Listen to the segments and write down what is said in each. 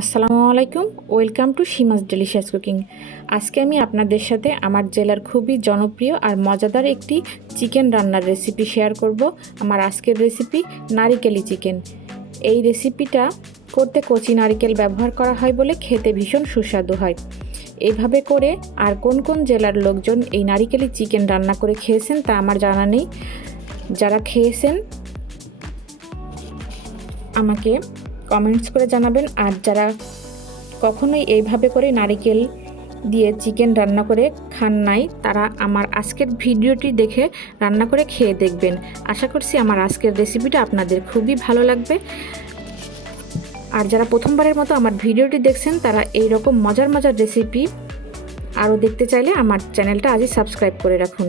আসসালামু আলাইকুম, welcome to সীমাস delicious cooking. আজকে আমি আপনাদের সাথে আমার জেলার খুবই জনপ্রিয় আর মজাদার একটি চিকেন রান্নার রেসিপি শেয়ার করব। আমার আজকের রেসিপি নারিকেলি চিকেন। এই রেসিপিটা করতে কচি নারিকেল ব্যবহার করা হয় বলে খেতে ভীষণ সুস্বাদু হয়। এইভাবে করে আর কোন কোন জেলার লোকজন এই নারিকেলি চিকেন রান্না করে খেয়েছেন তা আমার জানা নেই। যারা খেয়েছেন আমাকে কমেন্টস করে জানাবেন, আর যারা কখনোই এইভাবে করে নারিকেল দিয়ে চিকেন রান্না করে খান নাই তারা আমার আজকের ভিডিওটি দেখে রান্না করে খেয়ে দেখবেন। আশা করছি আমার আজকের রেসিপিটা আপনাদের খুবই ভালো লাগবে। আর যারা প্রথমবারের মতো আমার ভিডিওটি দেখছেন তারা এই রকম মজার মজার রেসিপি আরও দেখতে চাইলে আমার চ্যানেলটা আজই সাবস্ক্রাইব করে রাখুন।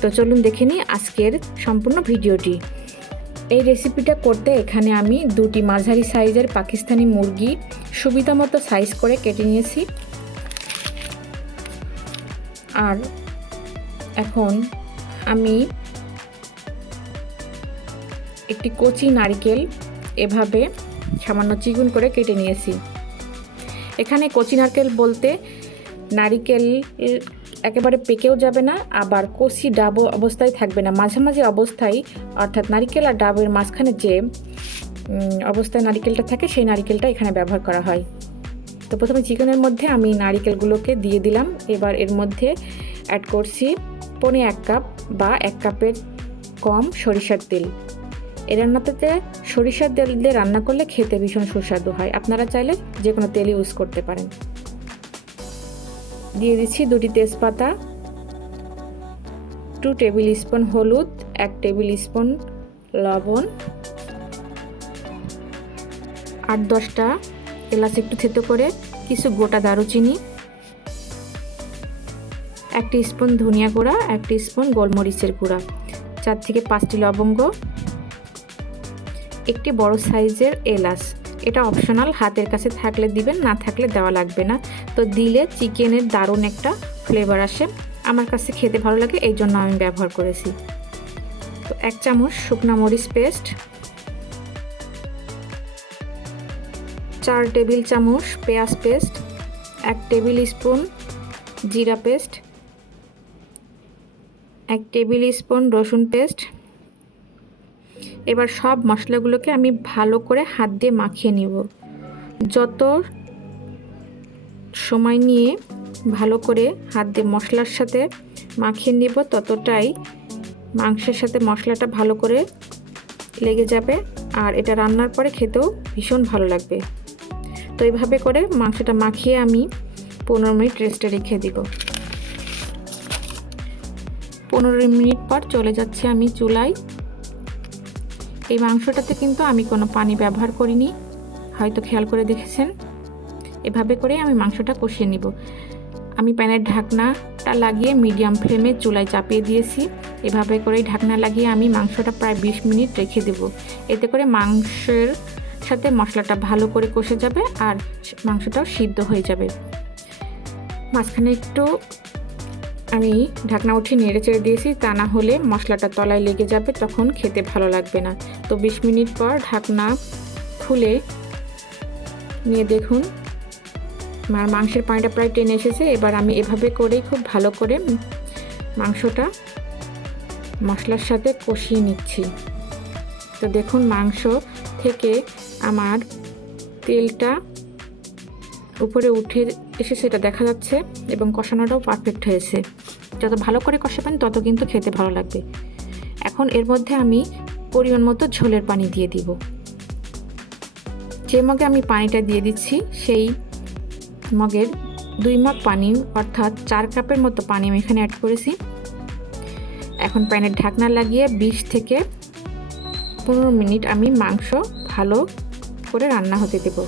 তো চলুন দেখে নিই আজকের সম্পূর্ণ ভিডিওটি। এই রেসিপিটা করতে এখানে আমি দুটি মাঝারি সাইজের পাকিস্তানি মুরগি সুবিধা মতো সাইজ করে কেটে নিয়েছি। আর এখন আমি একটি কচি নারকেল এভাবে সামান্য চিকন করে কেটে নিয়েছি। এখানে কচি নারকেল বলতে নারিকেল একেবারে পেকেও যাবে না, আবার কচি ডাব অবস্থায় থাকবে না, মাঝামাঝি অবস্থায়, অর্থাৎ নারিকেল আর ডাবের মাঝখানে যে অবস্থায় নারিকেলটা থাকে সেই নারিকেলটা এখানে ব্যবহার করা হয়। তো প্রথমে চিকেনের মধ্যে আমি নারিকেলগুলোকে দিয়ে দিলাম। এবার এর মধ্যে অ্যাড করছি 1.25 কাপ বা 1 কাপের কম সরিষার তেল। এই রান্নাতে সরিষার তেল দিয়ে রান্না করলে খেতে ভীষণ সুস্বাদু হয়। আপনারা চাইলে যে কোনো তেল ইউজ করতে পারেন। দিয়ে দিচ্ছি 2টি তেজপাতা, 2 টেবিল স্পুন হলুদ, 1 টেবিল স্পুন লবণ, 8-10টা এলাচ একটু থেতো করে, কিছু গোটা দারুচিনি, 1 স্পুন ধনিয়া গুঁড়া, 1 স্পুন গোলমরিচের গুঁড়া, 4 থেকে 5টি লবঙ্গ, একটি বড় সাইজের এলাচ। এটা অপশনাল, হাতের কাছে থাকলে দিবেন, না থাকলে দেওয়া লাগবে না। তো দিলে চিকেনের দারুণ একটা ফ্লেভার আসে, আমার কাছে খেতে ভালো লাগে, এই জন্য আমি ব্যবহার করেছি। তো 1 চামচ শুকনা মরিচ পেস্ট, 4 টেবিল চামচ পেঁয়াজ পেস্ট, 1 টেবিল স্পুন জিরা পেস্ট, 1 টেবিল স্পুন রসুন পেস্ট। এবার সব মশলাগুলোকে আমি ভালো করে হাত দিয়ে মাখিয়ে নিব। যত সময় নিয়ে ভালো করে হাত দিয়ে মশলার সাথে মাখিয়ে নিব ততটাই মাংসের সাথে মশলাটা ভালো করে লেগে যাবে, আর এটা রান্নার পরে খেতেও ভীষণ ভালো লাগবে। তো এইভাবে করে মাংসটা মাখিয়ে আমি 15 মিনিট রেস্টে রেখে দিব। 15 মিনিট পর চলে যাচ্ছে আমি চুলায়। এই মাংসটাতে কিন্তু আমি কোনো পানি ব্যবহার করিনি, হয়তো খেয়াল করে দেখেছেন। এভাবে করে আমি মাংসটা কষিয়ে নিব। আমি প্যানের ঢাকনাটা লাগিয়ে মিডিয়াম ফ্লেমে চুলায় চাপিয়ে দিয়েছি। এভাবে করেই ঢাকনা লাগিয়ে আমি মাংসটা প্রায় 20 মিনিট রেখে দেব। এতে করে মাংসের সাথে মশলাটা ভালো করে কষে যাবে আর মাংসটাও সিদ্ধ হয়ে যাবে। মাঝখানে একটু আমি ঢাকনা উঠিয়ে নেড়ে চেড়ে দিয়েছি, তা না হলে মশলাটা তলায় লেগে যাবে, তখন খেতে ভালো লাগবে না। তো 20 মিনিট পর ঢাকনা খুলে নিয়ে দেখুন আমার মাংসের পানিটা প্রায় টেনে এসেছে। এবার আমি এভাবে করেই খুব ভালো করে মাংসটা মশলার সাথে কষিয়ে নিচ্ছি। তো দেখুন মাংস থেকে আমার তেলটা উপরে উঠে এসে সেটা দেখা যাচ্ছে এবং কষানোটাও পারফেক্ট হয়েছে। যত ভালো করে কষাবেন তত কিন্তু খেতে ভালো লাগবে। এখন এর মধ্যে আমি পরিমাণ মতো ঝোলের পানি দিয়ে দিব। যে মগে আমি পানিটা দিয়ে দিচ্ছি সেই মগের 2 মগ পানি, অর্থাৎ 4 কাপের মতো পানি আমি এখানে অ্যাড করেছি। এখন প্যানের ঢাকনা লাগিয়ে 20 থেকে 15 মিনিট আমি মাংস ভালো করে রান্না হতে দেব।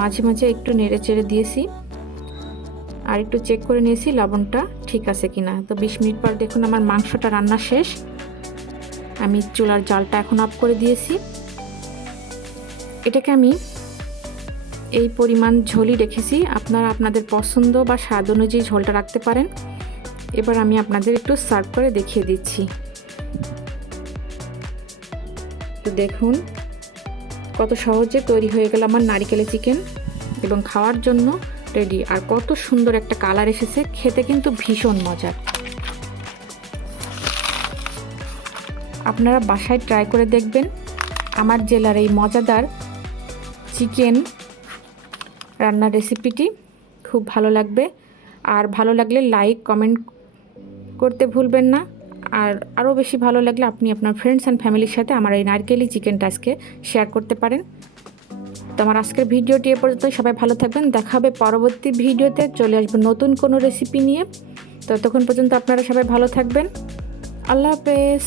মাঝে মাঝে একটু নেড়ে চেড়ে দিয়েছি আর একটু চেক করে নিয়েছি লবণটা ঠিক আছে কিনা। তো 20 মিনিট পর দেখুন আমার মাংসটা রান্না শেষ। আমি চুলার জালটা এখন অফ করে দিয়েছি। এটাকে আমি এই পরিমাণ ঝোলই রেখেছি, আপনারা আপনাদের পছন্দ বা স্বাদ অনুযায়ী ঝোলটা রাখতে পারেন। এবার আমি আপনাদের একটু সার্ভ করে দেখিয়ে দিচ্ছি। তো দেখুন কত সহজে তৈরি হয়ে গেল আমার নারিকেলের চিকেন এবং খাওয়ার জন্য রেডি। আর কত সুন্দর একটা কালার এসেছে, খেতে কিন্তু ভীষণ মজার। আপনারা বাসায় ট্রাই করে দেখবেন আমার জেলার এই মজাদার চিকেন রান্নার রেসিপিটি। খুব ভালো লাগবে। আর ভালো লাগলে লাইক কমেন্ট করতে ভুলবেন না। আর আরও বেশি ভালো লাগলে আপনি আপনার ফ্রেন্ডস অ্যান্ড ফ্যামিলির সাথে আমার এই নারকেলি চিকেনটা আজকে শেয়ার করতে পারেন। তো আমার আজকের ভিডিওটি এ পর্যন্ত। সবাই ভালো থাকবেন। দেখা হবে পরবর্তী ভিডিওতে, চলে আসবেন নতুন কোনো রেসিপি নিয়ে। ততক্ষণ পর্যন্ত আপনারা সবাই ভালো থাকবেন। আল্লাহ হাফেজ।